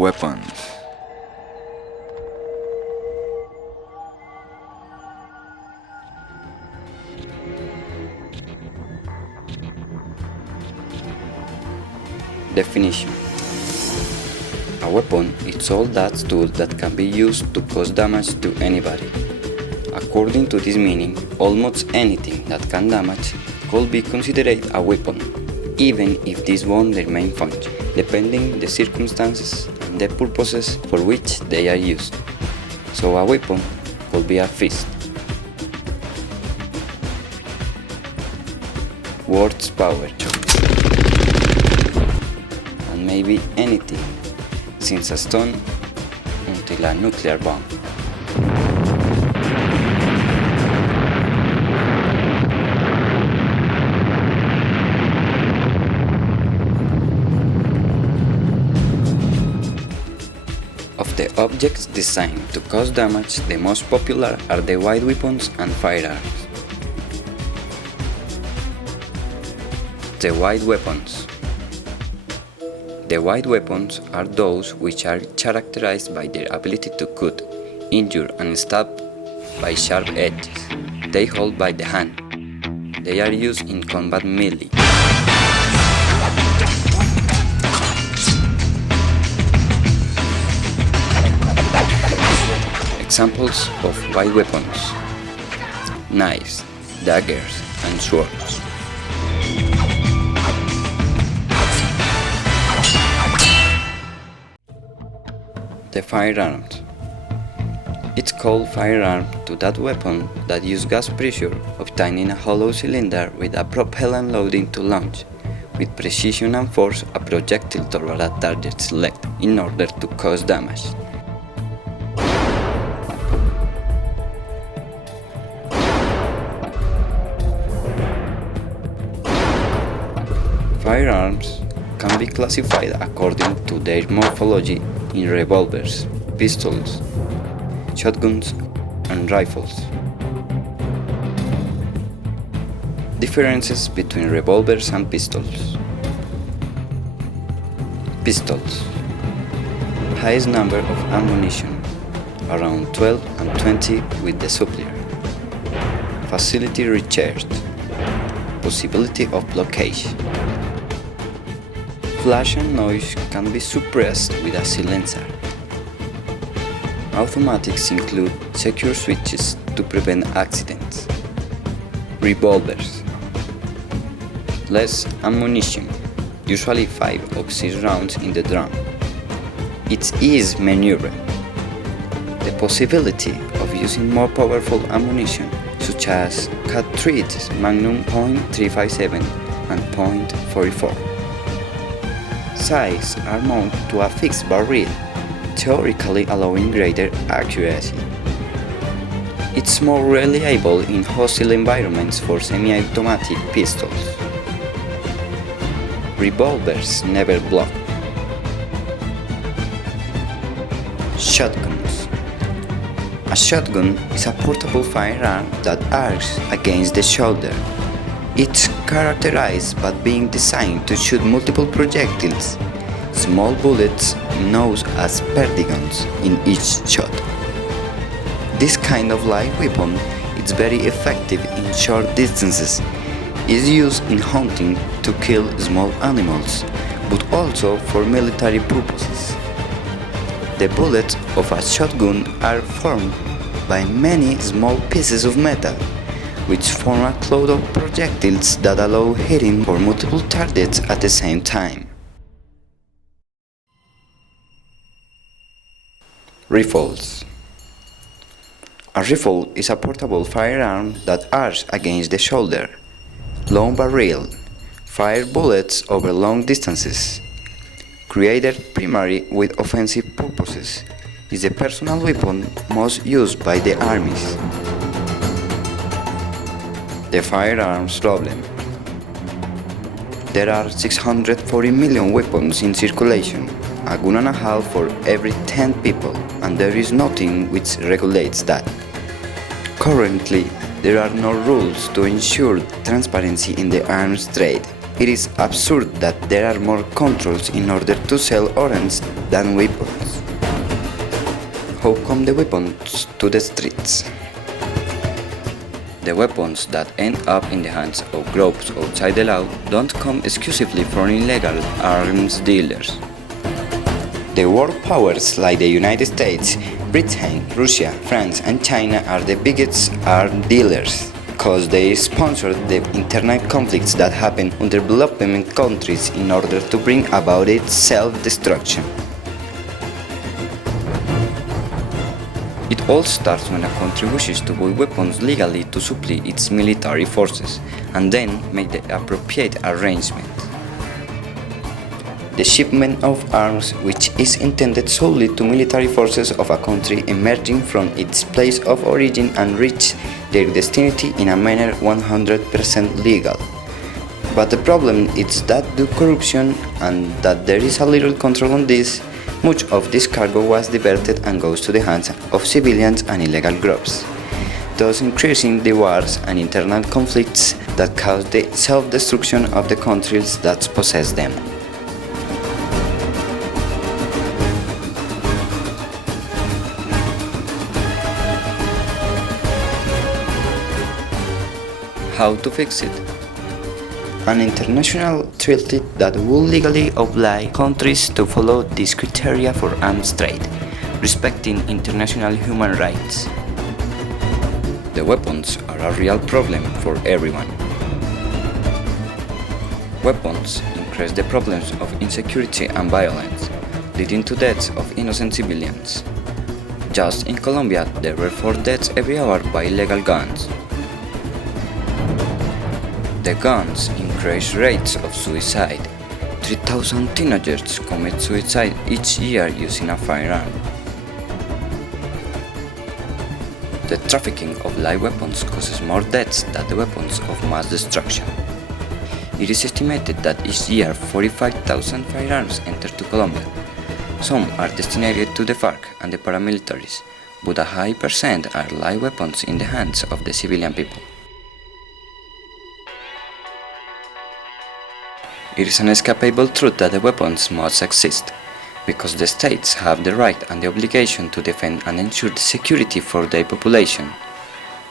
Weapons. Definition. A weapon is all that tool that can be used to cause damage to anybody. According to this meaning, almost anything that can damage could be considered a weapon, even if this won't their main function, depending the circumstances and the purposes for which they are used. So a weapon could be a fist, words power, and maybe anything, since a stone until a nuclear bomb. Of the objects designed to cause damage, the most popular are the wide weapons and firearms. The wide weapons. The wide weapons are those which are characterized by their ability to cut, injure and stab by sharp edges. They hold by the hand. They are used in combat melee. Examples of wide weapons: knives, daggers, and swords. The firearms. It's called firearm to that weapon that uses gas pressure, obtaining a hollow cylinder with a propellant loading to launch, with precision and force, a projectile toward a target's leg in order to cause damage. Firearms can be classified according to their morphology in revolvers, pistols, shotguns, and rifles. Differences between revolvers and pistols. Pistols. Highest number of ammunition, around 12 and 20 with the supplier. Facility recharged. Possibility of blockage. Flash and noise can be suppressed with a silencer. Automatics include secure switches to prevent accidents. Revolvers. Less ammunition, usually 5 or 6 rounds in the drum. It's easy maneuver. The possibility of using more powerful ammunition, such as cartridges Magnum .357 and .44. Sights are mounted to a fixed barrel, theoretically allowing greater accuracy. It's more reliable in hostile environments for semi-automatic pistols. Revolvers never block. Shotguns. A shotgun is a portable firearm that arcs against the shoulder. It's characterized by being designed to shoot multiple projectiles, small bullets known as perdigons, in each shot. This kind of light weapon is very effective in short distances. It's used in hunting to kill small animals, but also for military purposes. The bullets of a shotgun are formed by many small pieces of metal, which form a cloud of projectiles that allow hitting for multiple targets at the same time. Rifles. A rifle is a portable firearm that arcs against the shoulder. Long barrel, fire bullets over long distances. Created primarily with offensive purposes, is the personal weapon most used by the armies. The firearms problem. There are 640 million weapons in circulation, a gun and a half for every 10 people, and there is nothing which regulates that. Currently, there are no rules to ensure transparency in the arms trade. It is absurd that there are more controls in order to sell arms than weapons. How come the weapons to the streets? The weapons that end up in the hands of groups outside the law don't come exclusively from illegal arms dealers. The world powers like the United States, Britain, Russia, France and China are the biggest arms dealers because they sponsor the internal conflicts that happen in developing countries in order to bring about its self-destruction. It all starts when a country wishes to buy weapons legally to supply its military forces, and then make the appropriate arrangement. The shipment of arms, which is intended solely to military forces of a country emerging from its place of origin and reach their destination in a manner 100% legal. But the problem is that due to corruption and that there is a little control on this, much of this cargo was diverted and goes to the hands of civilians and illegal groups, thus increasing the wars and internal conflicts that cause the self-destruction of the countries that possess them. How to fix it? An international treaty that will legally oblige countries to follow these criteria for arms trade, respecting international human rights. The weapons are a real problem for everyone. Weapons increase the problems of insecurity and violence, leading to deaths of innocent civilians. Just in Colombia, there were 4 deaths every hour by illegal guns. The guns increase rates of suicide. 3,000 teenagers commit suicide each year using a firearm. The trafficking of live weapons causes more deaths than the weapons of mass destruction. It is estimated that each year 45,000 firearms enter to Colombia. Some are destined to the FARC and the paramilitaries, but a high percent are live weapons in the hands of the civilian people. It is an inescapable truth that the weapons must exist, because the states have the right and the obligation to defend and ensure the security for their population.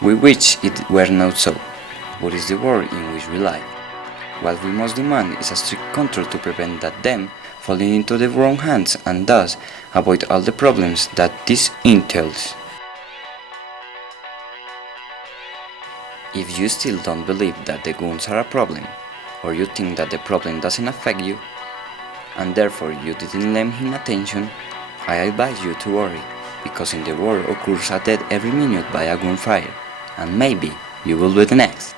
We wish it were not so, but it's the world in which we live. What we must demand is a strict control to prevent that them falling into the wrong hands and thus avoid all the problems that this entails. If you still don't believe that the guns are a problem, or you think that the problem doesn't affect you, and therefore you didn't lend him attention, I advise you to worry, because in the world occurs a death every minute by a gunfire, and maybe you will be the next.